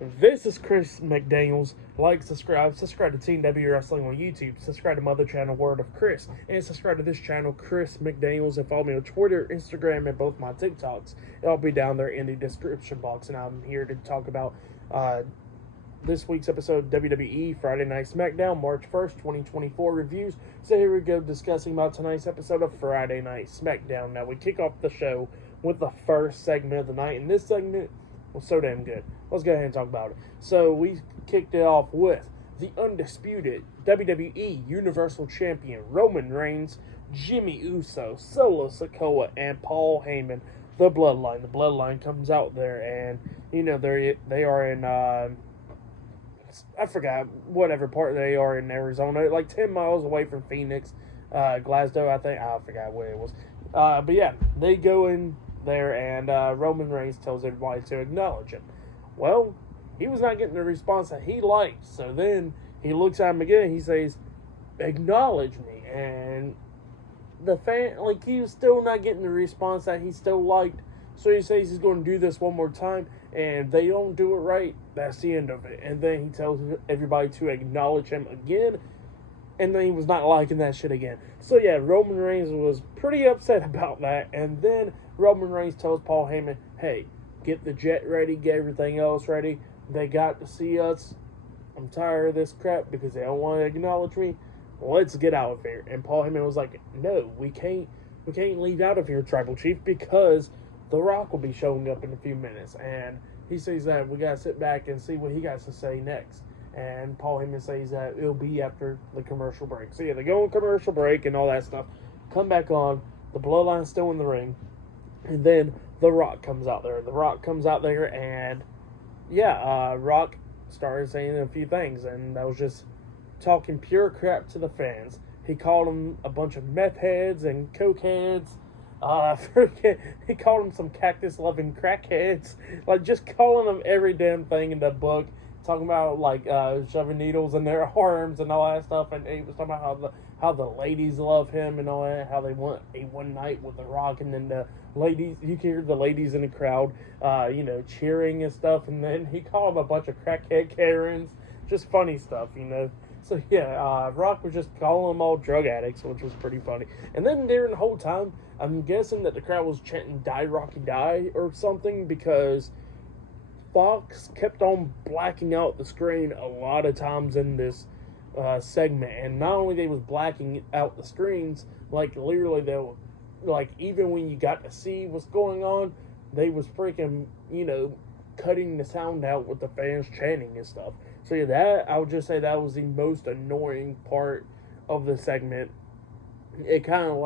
This is Chris McDaniels. Like, subscribe to Team W Wrestling on YouTube, subscribe to my other channel, Word of Chris, and subscribe to this channel, Chris McDaniels, and follow me on Twitter, Instagram, and both my TikToks. It'll be down there in the description box, and I'm here to talk about this week's episode of WWE Friday Night SmackDown, March 1st, 2024 reviews. So here we go, discussing about tonight's episode of Friday Night SmackDown. Now, we kick off the show with the first segment of the night, and this segment was so damn good. Let's go ahead and talk about it. So we kicked it off with the Undisputed WWE Universal Champion Roman Reigns, Jimmy Uso, Solo Sikoa, and Paul Heyman, the Bloodline. The Bloodline comes out there, and they are in I forgot whatever part they are in Arizona, like 10 miles away from Phoenix, Glasgow, I think. I forgot where it was. But yeah, they go in there, and Roman Reigns tells everybody to acknowledge him. Well, he was not getting the response that he liked, so then he looks at him again, he says, acknowledge me, and the fan, he was still not getting the response that he still liked, so he says he's going to do this one more time, and they don't do it right, that's the end of it, and then he tells everybody to acknowledge him again, and then he was not liking that shit again. So yeah, Roman Reigns was pretty upset about that, and then Roman Reigns tells Paul Heyman, hey, get the jet ready, get everything else ready. They got to see us. I'm tired of this crap because they don't want to acknowledge me. Let's get out of here. And Paul Heyman was like, no, we can't leave out of here, Tribal Chief, because The Rock will be showing up in a few minutes. And he says that we got to sit back and see what he got to say next. And Paul Heyman says that it'll be after the commercial break. So yeah, they go on commercial break and all that stuff. Come back on. The Bloodline's still in the ring. And then The Rock comes out there. The Rock comes out there, and yeah, Rock started saying a few things, and that was just talking pure crap to the fans. He called them a bunch of meth heads and coke heads. He called them some cactus-loving crackheads. Just calling them every damn thing in the book. Talking about, shoving needles in their arms and all that stuff. And he was talking about how the ladies love him and all that. How they want a one night with The Rock. And then the ladies, you can hear the ladies in the crowd, cheering and stuff. And then he called them a bunch of crackhead Karens. Just funny stuff, So yeah, Rock was just calling them all drug addicts, which was pretty funny. And then during the whole time, I'm guessing that the crowd was chanting "Die Rocky Die" or something, because Fox kept on blacking out the screen a lot of times in this segment. And not only they was blacking out the screens, literally they were, even when you got to see what's going on, they was freaking, cutting the sound out with the fans chanting and stuff. So yeah, that, I would just say that was the most annoying part of the segment. It kind of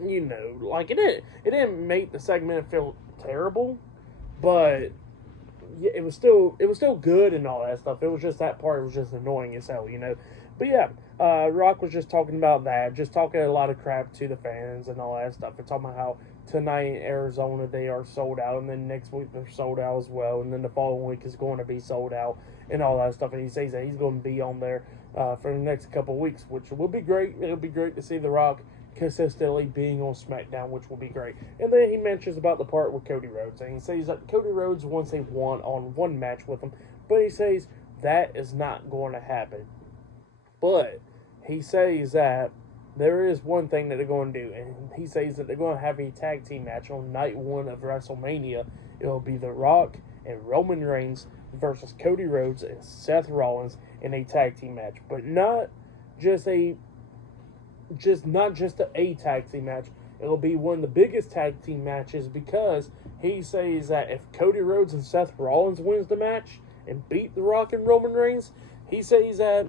it didn't make the segment feel terrible, but yeah, it was still good and all that stuff. It was just that part was just annoying as hell, But yeah, Rock was just talking about that, just talking a lot of crap to the fans and all that stuff, and talking about how tonight in Arizona they are sold out, and then next week they're sold out as well, and then the following week is going to be sold out and all that stuff. And he says that he's going to be on there for the next couple weeks, which will be great. It'll be great to see The Rock consistently being on SmackDown, which will be great. And then he mentions about the part with Cody Rhodes, and he says that Cody Rhodes wants a one-on-one match with him, but he says that is not going to happen. But he says that there is one thing that they're going to do, and he says that they're going to have a tag team match on night one of WrestleMania. It'll be The Rock and Roman Reigns versus Cody Rhodes and Seth Rollins in a tag team match, but not just a tag team match. It'll be one of the biggest tag team matches, because he says that if Cody Rhodes and Seth Rollins wins the match and beat The Rock and Roman Reigns, he says that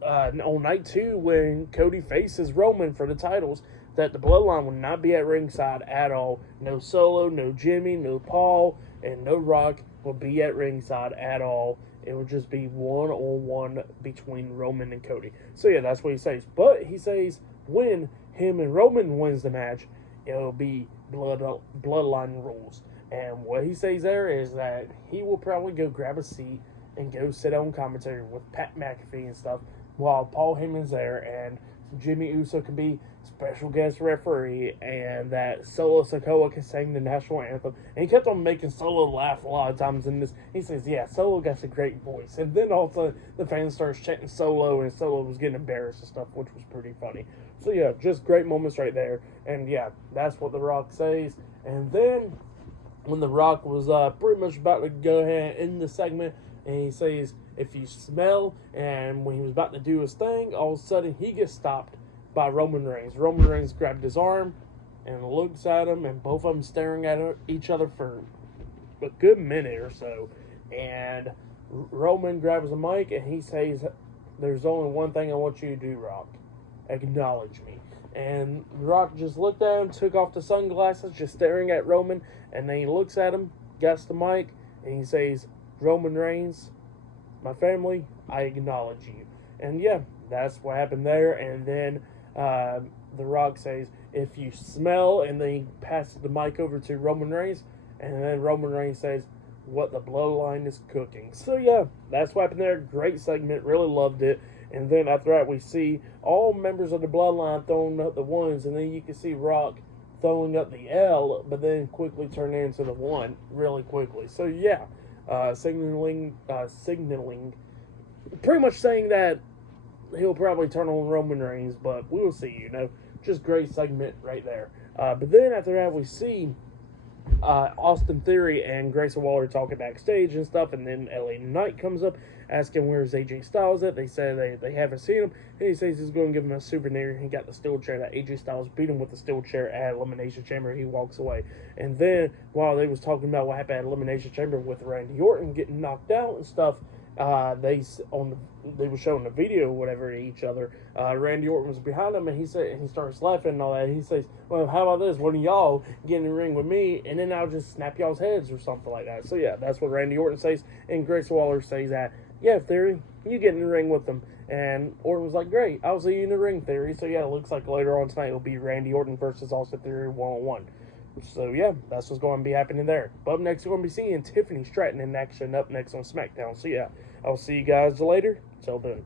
on night two, when Cody faces Roman for the titles, that the Bloodline will not be at ringside at all. No Solo, no Jimmy, no Paul, and no Rock will be at ringside at all. It will just be one-on-one between Roman and Cody. So yeah, that's what he says. But he says when him and Roman wins the match, it'll be Bloodline rules. And what he says there is that he will probably go grab a seat and go sit on commentary with Pat McAfee and stuff, while Paul Heyman's there, and Jimmy Uso can be special guest referee, and that Solo Sikoa can sing the national anthem. And he kept on making Solo laugh a lot of times in this. He says, yeah, Solo got a great voice. And then all of a sudden, the fans starts chanting Solo, and Solo was getting embarrassed and stuff, which was pretty funny. So yeah, just great moments right there. And yeah, that's what The Rock says. And then, when The Rock was pretty much about to go ahead and end the segment, and he says, if you smell, and when he was about to do his thing, all of a sudden he gets stopped by Roman Reigns. Roman Reigns grabbed his arm and looks at him, and both of them staring at each other for a good minute or so. And Roman grabs the mic and he says, there's only one thing I want you to do, Rock. Acknowledge me. And Rock just looked at him, took off the sunglasses, just staring at Roman, and then he looks at him, gets the mic, and he says, Roman Reigns, my family, I acknowledge you. And yeah, that's what happened there. And then The Rock says, if you smell, and then he passes the mic over to Roman Reigns, and then Roman Reigns says, what the Bloodline is cooking. So yeah, that's what happened there. Great segment, really loved it. And then after that, we see all members of the Bloodline throwing up the ones, and then you can see Rock throwing up the L, but then quickly turn into the one really quickly. So yeah, signaling, pretty much saying that he'll probably turn on Roman Reigns, but we'll see, just great segment right there. But then after that, we see Austin Theory and Grayson Waller talking backstage and stuff, and then LA Knight comes up asking where's AJ Styles at. They say they haven't seen him, and he says he's going to give him a souvenir. He got the steel chair that AJ Styles beat him with the steel chair at Elimination Chamber. He walks away, and then while they was talking about what happened at Elimination Chamber with Randy Orton getting knocked out and stuff, they were showing the video or whatever to each other. Randy Orton was behind him, and he starts laughing and all that. He says, well, how about this? One of y'all get in the ring with me, and then I'll just snap y'all's heads or something like that. So yeah, that's what Randy Orton says, and Grayson Waller says that, yeah, Theory, you get in the ring with them. And Orton was like, great, I'll see you in the ring, Theory. So yeah, it looks like later on tonight it'll be Randy Orton versus Austin Theory one-on-one. So yeah, that's what's going to be happening there. But up next, we're going to be seeing Tiffany Stratton in action up next on SmackDown. So yeah, I'll see you guys later. Till then.